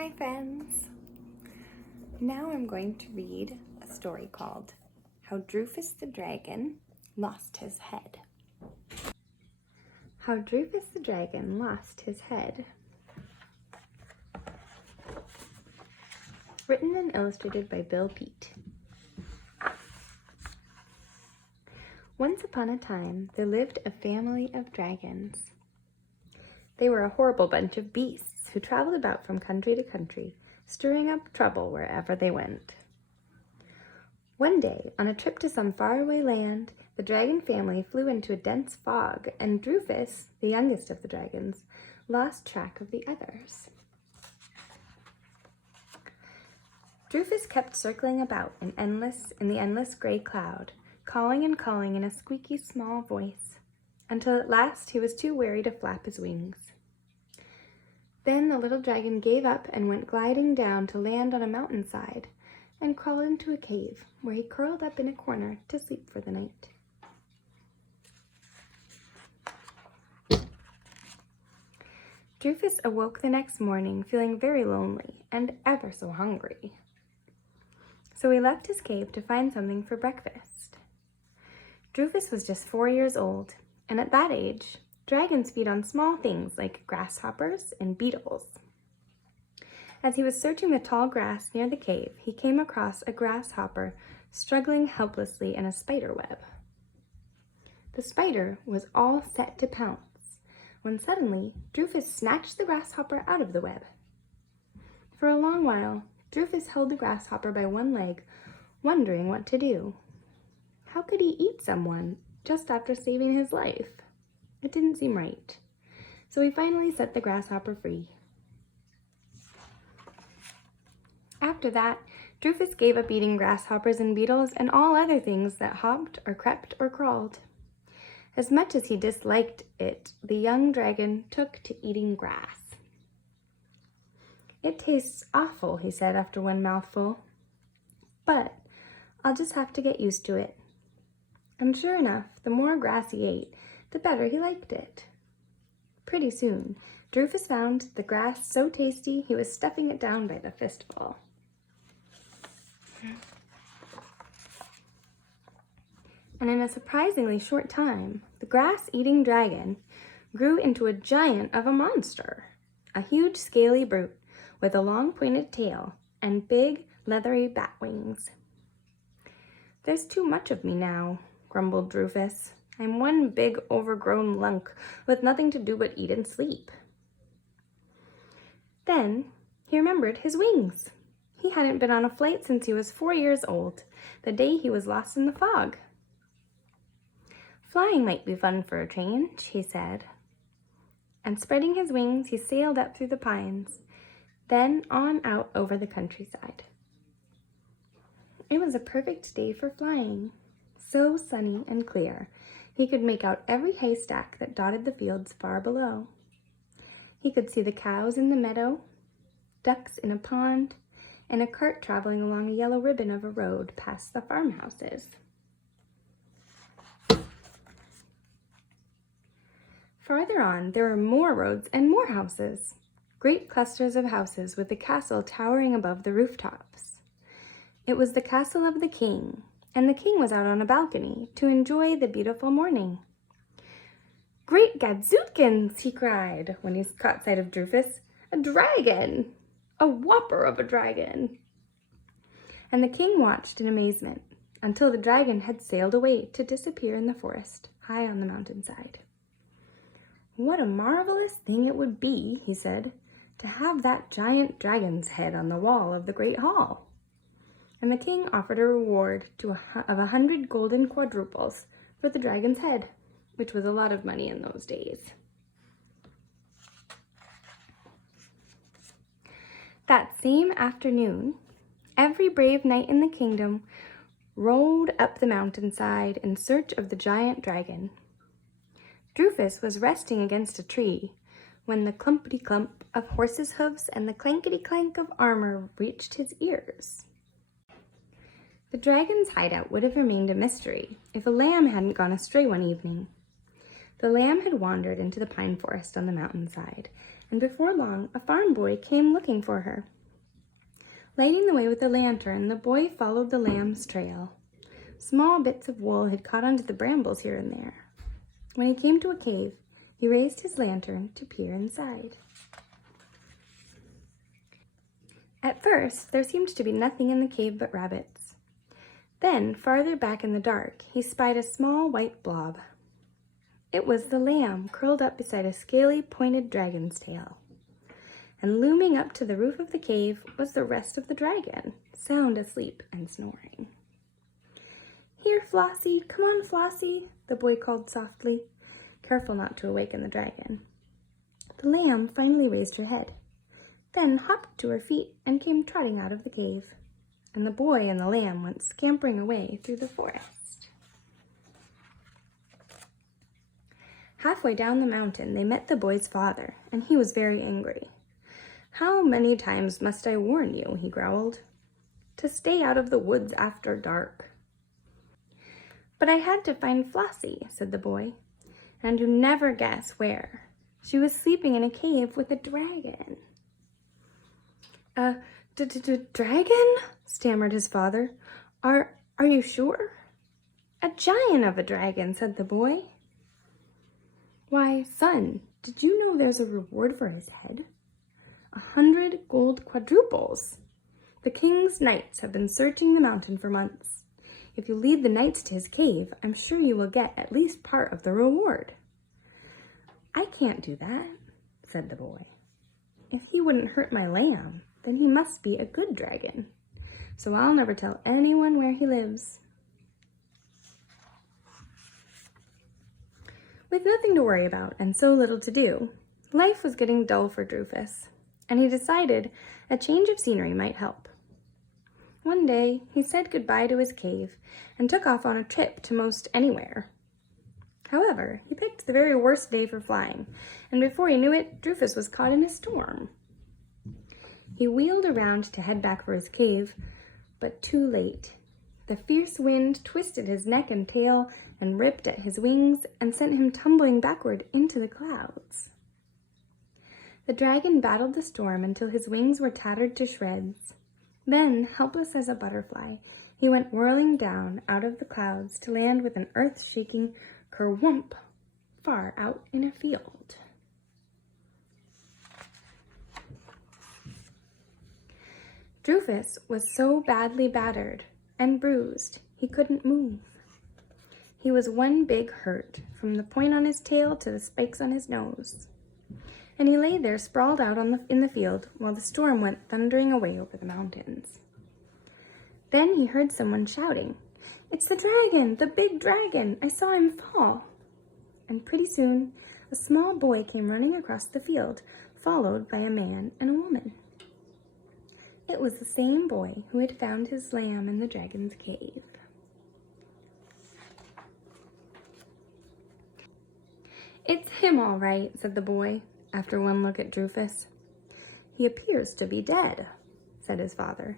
Hi friends! Now I'm going to read a story called How Droofus the Dragon Lost His Head. How Droofus the Dragon Lost His Head. Written and illustrated by Bill Peet. Once upon a time, there lived a family of dragons. They were a horrible bunch of beasts who traveled about from country to country, stirring up trouble wherever they went. One day, on a trip to some faraway land, the dragon family flew into a dense fog, and Droofus, the youngest of the dragons, lost track of the others. Droofus kept circling about in the endless gray cloud, calling and calling in a squeaky small voice, until at last he was too weary to flap his wings. Then the little dragon gave up and went gliding down to land on a mountainside and crawled into a cave where he curled up in a corner to sleep for the night. Droofus awoke the next morning feeling very lonely and ever so hungry. So he left his cave to find something for breakfast. Droofus was just 4 years old, and at that age, dragons feed on small things like grasshoppers and beetles. As he was searching the tall grass near the cave, he came across a grasshopper struggling helplessly in a spider web. The spider was all set to pounce, when suddenly Droofus snatched the grasshopper out of the web. For a long while, Droofus held the grasshopper by one leg, wondering what to do. How could he eat someone just after saving his life? It didn't seem right. So he finally set the grasshopper free. After that, Droofus gave up eating grasshoppers and beetles and all other things that hopped or crept or crawled. As much as he disliked it, the young dragon took to eating grass. "It tastes awful," he said after one mouthful, "but I'll just have to get used to it." And sure enough, the more grass he ate, the better he liked it. Pretty soon, Droofus found the grass so tasty he was stuffing it down by the fistful. And in a surprisingly short time, the grass-eating dragon grew into a giant of a monster, a huge scaly brute with a long pointed tail and big leathery bat wings. "There's too much of me now," grumbled Droofus. "I'm one big overgrown lunk with nothing to do but eat and sleep." Then he remembered his wings. He hadn't been on a flight since he was 4 years old, the day he was lost in the fog. "Flying might be fun for a change," he said. And spreading his wings, he sailed up through the pines, then on out over the countryside. It was a perfect day for flying, so sunny and clear. He could make out every haystack that dotted the fields far below. He could see the cows in the meadow, ducks in a pond, and a cart traveling along a yellow ribbon of a road past the farmhouses. Farther on, there were more roads and more houses, great clusters of houses with the castle towering above the rooftops. It was the castle of the king, and the king was out on a balcony to enjoy the beautiful morning. "Great gadzootkins!" he cried when he caught sight of Droofus. "A dragon! A whopper of a dragon!" And the king watched in amazement until the dragon had sailed away to disappear in the forest high on the mountainside. "What a marvelous thing it would be," he said, "to have that giant dragon's head on the wall of the great hall." And the king offered a reward of 100 golden quadruples for the dragon's head, which was a lot of money in those days. That same afternoon, every brave knight in the kingdom rode up the mountainside in search of the giant dragon. Droofus was resting against a tree when the clumpity-clump of horses' hoofs and the clankety-clank of armor reached his ears. The dragon's hideout would have remained a mystery if a lamb hadn't gone astray one evening. The lamb had wandered into the pine forest on the mountainside and before long a farm boy came looking for her. Lighting the way with a lantern, the boy followed the lamb's trail. Small bits of wool had caught onto the brambles here and there. When he came to a cave, he raised his lantern to peer inside. At first, there seemed to be nothing in the cave but rabbits. Then, farther back in the dark, he spied a small white blob. It was the lamb curled up beside a scaly, pointed dragon's tail. And looming up to the roof of the cave was the rest of the dragon, sound asleep and snoring. "Here, Flossie, come on, Flossie," the boy called softly, careful not to awaken the dragon. The lamb finally raised her head, then hopped to her feet and came trotting out of the cave, and the boy and the lamb went scampering away through the forest. Halfway down the mountain, they met the boy's father, and he was very angry. "How many times must I warn you," he growled, "to stay out of the woods after dark?" "But I had to find Flossie," said the boy, "and you never guess where. She was sleeping in a cave with a dragon." Dragon?" stammered his father. Are you sure?" "A giant of a dragon," said the boy. "Why, son, did you know there's a reward for his head? 100 gold quadruples. The king's knights have been searching the mountain for months. If you lead the knights to his cave, I'm sure you will get at least part of the reward." "I can't do that," said the boy. "If he wouldn't hurt my lamb, then he must be a good dragon. So I'll never tell anyone where he lives." With nothing to worry about and so little to do, life was getting dull for Droofus, and he decided a change of scenery might help. One day, he said goodbye to his cave and took off on a trip to most anywhere. However, he picked the very worst day for flying, and before he knew it, Droofus was caught in a storm. He wheeled around to head back for his cave, but too late. The fierce wind twisted his neck and tail and ripped at his wings and sent him tumbling backward into the clouds. The dragon battled the storm until his wings were tattered to shreds. Then, helpless as a butterfly, he went whirling down out of the clouds to land with an earth-shaking kerwhump far out in a field. Droofus was so badly battered and bruised he couldn't move. He was one big hurt, from the point on his tail to the spikes on his nose. And he lay there sprawled out in the field while the storm went thundering away over the mountains. Then he heard someone shouting, "It's the dragon, the big dragon! I saw him fall!" And pretty soon, a small boy came running across the field, followed by a man and a woman. It was the same boy who had found his lamb in the dragon's cave. "It's him, all right," said the boy, after one look at Droofus. "He appears to be dead," said his father.